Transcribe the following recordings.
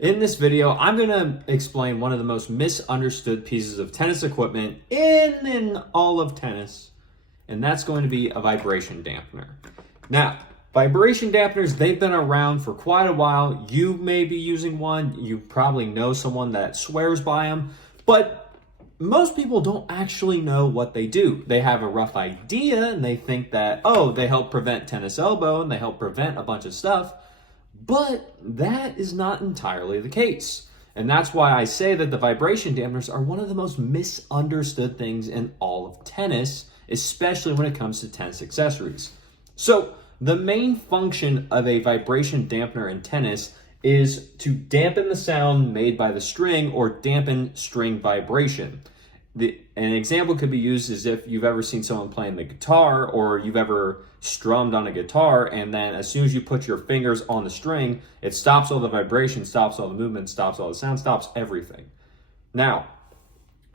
In this video, I'm going to explain one of the most misunderstood pieces of tennis equipment in all of tennis, and that's going to be a vibration dampener. Now, vibration dampeners, they've been around for quite a while. You may be using one. You probably know someone that swears by them, but most people don't actually know what they do. They have a rough idea and they think that, oh, they help prevent tennis elbow and they help prevent a bunch of stuff. But that is not entirely the case. And that's why I say that the vibration dampeners are one of the most misunderstood things in all of tennis, especially when it comes to tennis accessories. So the main function of a vibration dampener in tennis is to dampen the sound made by the string or dampen string vibration. An example could be used as if you've ever seen someone playing the guitar, or you've ever strummed on a guitar, and then as soon as you put your fingers on the string, it stops all the vibration, stops all the movement, stops all the sound, stops everything. Now,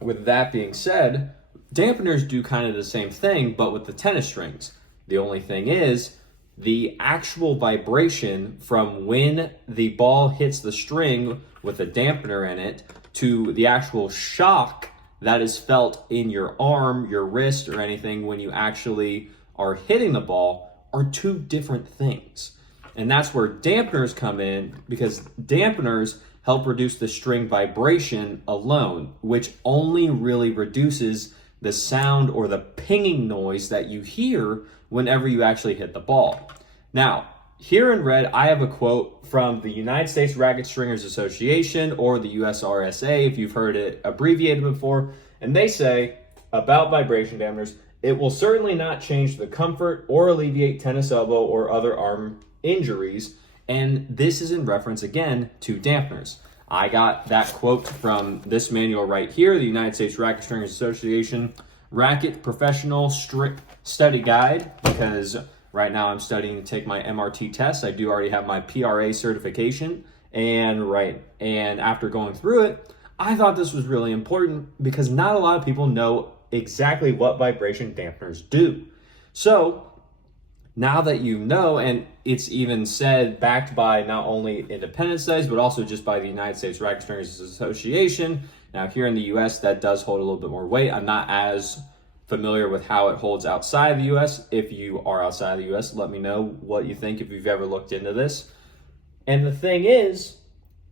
with that being said, dampeners do kind of the same thing, but with the tennis strings. The only thing is, the actual vibration from when the ball hits the string with a dampener in it to the actual shock that is felt in your arm, your wrist, or anything when you actually are hitting the ball are two different things. And that's where dampeners come in, because dampeners help reduce the string vibration alone, which only really reduces the sound or the pinging noise that you hear whenever you actually hit the ball. Now, here in red, I have a quote from the United States Racket Stringers Association, or the USRSA, if you've heard it abbreviated before, and they say about vibration dampeners, it will certainly not change the comfort or alleviate tennis elbow or other arm injuries, and this is in reference again to dampeners. I got that quote from this manual right here, the United States Racket Stringers Association Racket Professional Study Guide, because right now I'm studying to take my MRT test. I do already have my PRA certification, and after going through it, I thought this was really important because not a lot of people know exactly what vibration dampeners do. So now that you know, and it's even said, backed by not only independent studies, but also just by the United States Racket Stringers Association. Now here in the US, that does hold a little bit more weight. I'm not as familiar with how it holds outside of the US. If you are outside of the US, let me know what you think if you've ever looked into this. And the thing is,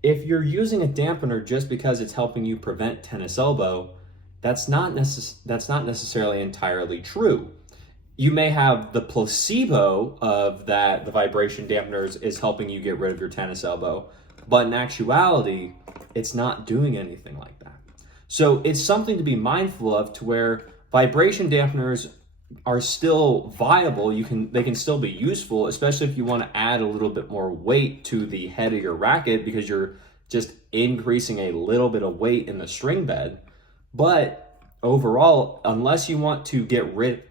if you're using a dampener just because it's helping you prevent tennis elbow, that's not necessarily entirely true. You may have the placebo of that the vibration dampeners is helping you get rid of your tennis elbow, but in actuality, it's not doing anything like that. So it's something to be mindful of, to where vibration dampeners are still viable. They can still be useful, especially if you want to add a little bit more weight to the head of your racket, because you're just increasing a little bit of weight in the string bed. But overall, unless you want to get rid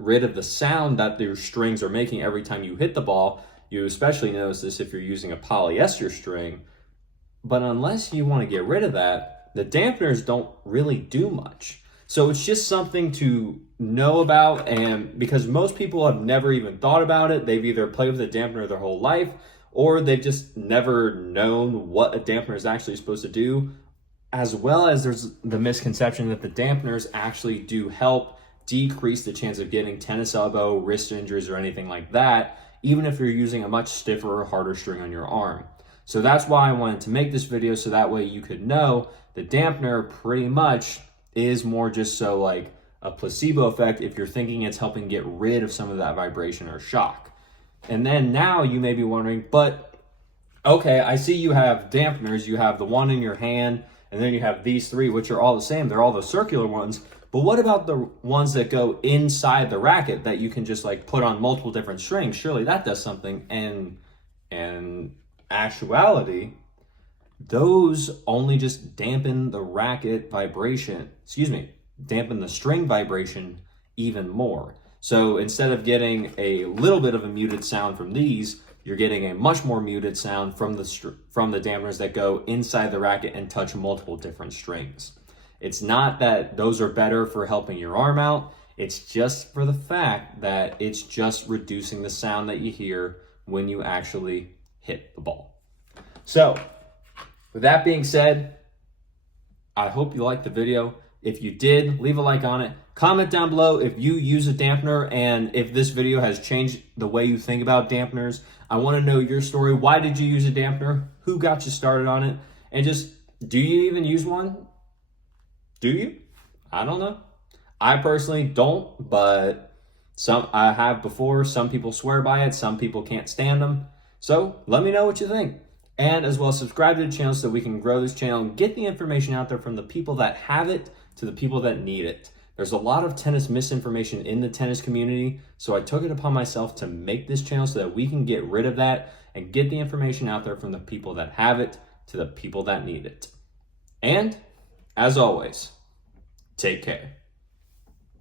of the sound that your strings are making every time you hit the ball, you especially notice this if you're using a polyester string, but unless you want to get rid of that, the dampeners don't really do much. So it's just something to know about, and because most people have never even thought about it, they've either played with a dampener their whole life, or they've just never known what a dampener is actually supposed to do, as well as there's the misconception that the dampeners actually do help decrease the chance of getting tennis elbow, wrist injuries, or anything like that, even if you're using a much stiffer or harder string on your arm. So that's why I wanted to make this video, so that way you could know the dampener pretty much is more just so like a placebo effect if you're thinking it's helping get rid of some of that vibration or shock. And then now you may be wondering, but okay, I see you have dampeners, you have the one in your hand, and then you have these three, which are all the same. They're all the circular ones. But what about the ones that go inside the racket that you can just like put on multiple different strings? Surely that does something. And in actuality, those only just dampen the racket vibration, dampen the string vibration even more. So instead of getting a little bit of a muted sound from these, you're getting a much more muted sound from the dampeners that go inside the racket and touch multiple different strings. It's not that those are better for helping your arm out. It's just for the fact that it's just reducing the sound that you hear when you actually hit the ball. So With that being said, I hope you liked the video. If you did, leave a like on it. Comment down below if you use a dampener and if this video has changed the way you think about dampeners. I want to know your story. Why did you use a dampener? Who got you started on it? And just, do you even use one? Do you? I don't know. I personally don't, but I have before. Some people swear by it. Some people can't stand them. So let me know what you think. And as well, subscribe to the channel so we can grow this channel and get the information out there from the people that have it to the people that need it. There's a lot of tennis misinformation in the tennis community, so I took it upon myself to make this channel so that we can get rid of that and get the information out there from the people that have it to the people that need it. And as always, take care.